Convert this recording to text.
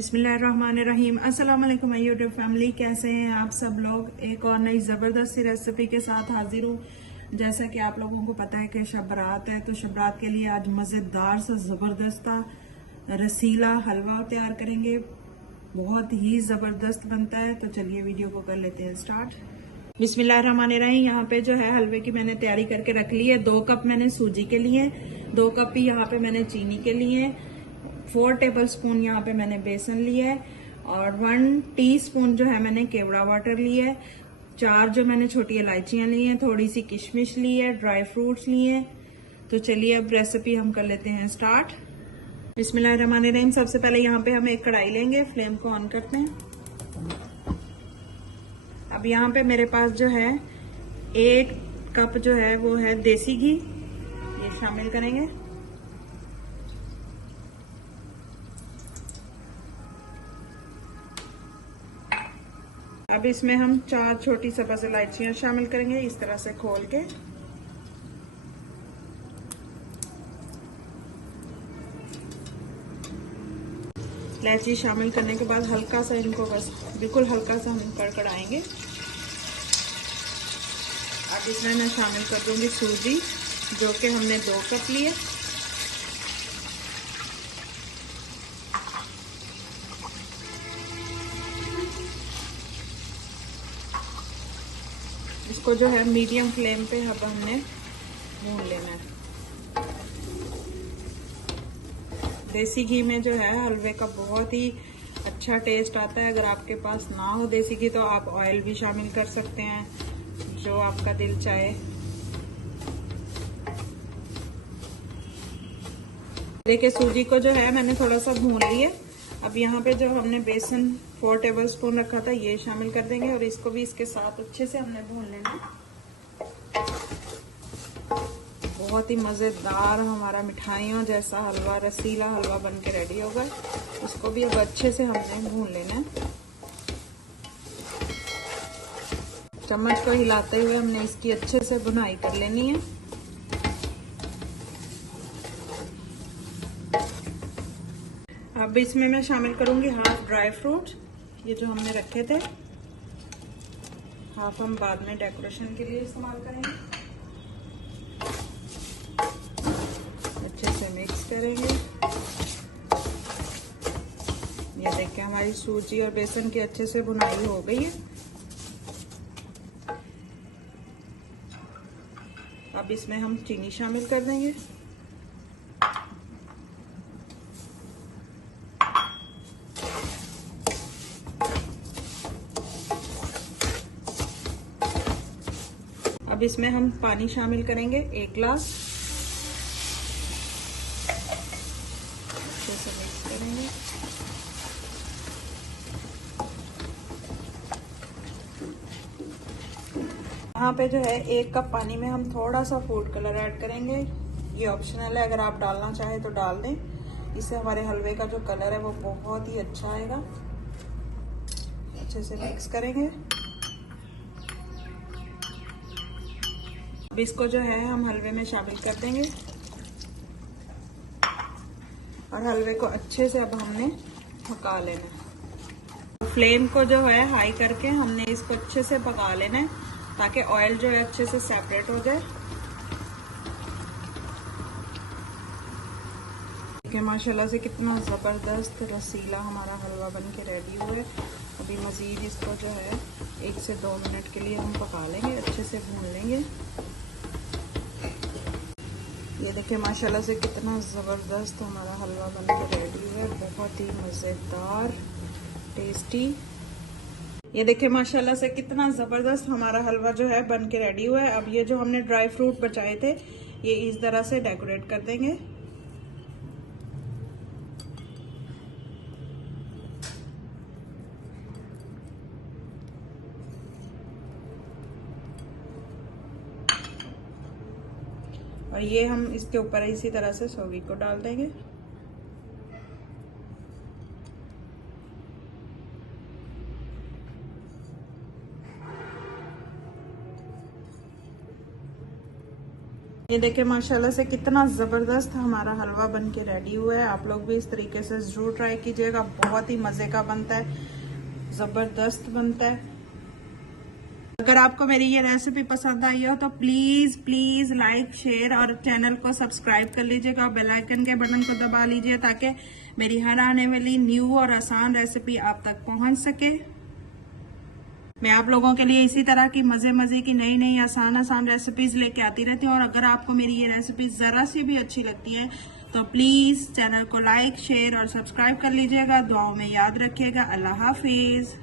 बिस्मिल्लाहिर्रहमानिर्रहीम। अस्सलाम वालेकुम माय यूट्यूब फैमिली, कैसे हैं आप सब लोग। एक और नई ज़बरदस्त सी रेसिपी के साथ हाजिर हूँ। जैसा कि आप लोगों को पता है कि शब बारात है, तो शब बारात के लिए आज मज़ेदार सा ज़बरदस्त रसीला हलवा तैयार करेंगे। बहुत ही ज़बरदस्त बनता है। तो चलिए वीडियो को कर लेते हैं स्टार्ट। बिस्मिल्लाहिर्रहमानिर्रहीम। यहाँ पे जो है हलवे की मैंने तैयारी करके रख ली है। 2 कप मैंने सूजी के लिए, 2 कप ही यहाँ पे मैंने चीनी के लिए, 4 टेबलस्पून यहाँ पे मैंने बेसन लिया है और 1 टीस्पून जो है मैंने केवड़ा वाटर लिया है। 4 जो मैंने छोटी इलायचियां ली हैं, थोड़ी सी किशमिश ली है, ड्राई फ्रूट्स लिए हैं। तो चलिए अब रेसिपी हम कर लेते हैं स्टार्ट। बिस्मिल्लाहिर्रहमानिर्रहीम। सबसे पहले यहाँ पे हम एक कढ़ाई लेंगे, फ्लेम को ऑन करते हैं। अब यहाँ पे मेरे पास जो है 1 कप जो है वो है देसी घी, ये शामिल करेंगे। अब इसमें हम 4 छोटी सब्ज़ इलायचियां शामिल करेंगे, इस तरह से खोल के। इलायची शामिल करने के बाद हल्का सा इनको बस बिल्कुल हल्का सा हम कड़कड़ाएंगे। अब इसमें मैं शामिल कर दूंगी सूजी, जो कि हमने 2 कप लिए। इसको जो है मीडियम फ्लेम पे अब हमने भून लेना है। देसी घी में जो है हलवे का बहुत ही अच्छा टेस्ट आता है। अगर आपके पास ना हो देसी घी तो आप ऑयल भी शामिल कर सकते हैं, जो आपका दिल चाहे। देखिए सूजी को जो है मैंने थोड़ा सा भून लिया। अब यहाँ पे जो हमने बेसन 4 टेबलस्पून रखा था, ये शामिल कर देंगे और इसको भी इसके साथ अच्छे से हमने भून लेना। बहुत ही मज़ेदार हमारा मिठाइयों जैसा हलवा, रसीला हलवा बन के रेडी होगा। इसको भी अब अच्छे से हमने भून लेना है। चम्मच को हिलाते हुए हमने इसकी अच्छे से भुनाई कर लेनी है। अब इसमें मैं शामिल करूंगी हाफ ड्राई फ्रूट, ये जो हमने रखे थे। हाफ हम बाद में डेकोरेशन के लिए इस्तेमाल करेंगे। अच्छे से मिक्स करेंगे। ये देखिए हमारी सूजी और बेसन की अच्छे से भुनाई हो गई है। अब इसमें हम चीनी शामिल कर देंगे। अब इसमें हम पानी शामिल करेंगे 1 गिलास। अच्छे से मिक्स करेंगे। यहाँ पे जो है 1 कप पानी में हम थोड़ा सा फूड कलर ऐड करेंगे। ये ऑप्शनल है, अगर आप डालना चाहें तो डाल दें। इससे हमारे हलवे का जो कलर है वो बहुत ही अच्छा आएगा। अच्छे से मिक्स करेंगे। अब इसको जो है हम हलवे में शामिल कर देंगे और हलवे को अच्छे से अब हमने पका लेना है। फ्लेम को जो है हाई करके हमने इसको अच्छे से पका लेना है, ताकि ऑयल जो है अच्छे से सेपरेट हो जाए। देखिए माशाल्लाह से कितना ज़बरदस्त रसीला हमारा हलवा बन के रेडी हुआ है। अभी मज़ीद इसको जो है 1 से 2 मिनट के लिए हम पका लेंगे, अच्छे से भून लेंगे। ये देखिए माशाल्लाह से कितना ज़बरदस्त हमारा हलवा बन के रेडी है। बहुत ही मज़ेदार, टेस्टी। ये देखिए माशाल्लाह से कितना ज़बरदस्त हमारा हलवा जो है बन के रेडी हुआ है। अब ये जो हमने ड्राई फ्रूट बचाए थे, ये इस तरह से डेकोरेट कर देंगे। और ये हम इसके ऊपर इसी तरह से सोगी को डाल देंगे। ये देखे माशाल्लाह से कितना ज़बरदस्त हमारा हलवा बन के रेडी हुआ है। आप लोग भी इस तरीके से ज़रूर ट्राई कीजिएगा, बहुत ही मज़े का बनता है, ज़बरदस्त बनता है। अगर आपको मेरी ये रेसिपी पसंद आई हो तो प्लीज़ प्लीज़ लाइक शेयर और चैनल को सब्सक्राइब कर लीजिएगा और बेल आइकन के बटन को दबा लीजिए ताकि मेरी हर आने वाली न्यू और आसान रेसिपी आप तक पहुंच सके। मैं आप लोगों के लिए इसी तरह की मज़े की नई नई आसान रेसिपीज लेके आती रहती हूँ। और अगर आपको मेरी ये रेसिपी ज़रा सी भी अच्छी लगती है तो प्लीज़ चैनल को लाइक शेयर और सब्सक्राइब कर लीजिएगा। दुआओं में याद रखिएगा। अल्लाह हाफिज़।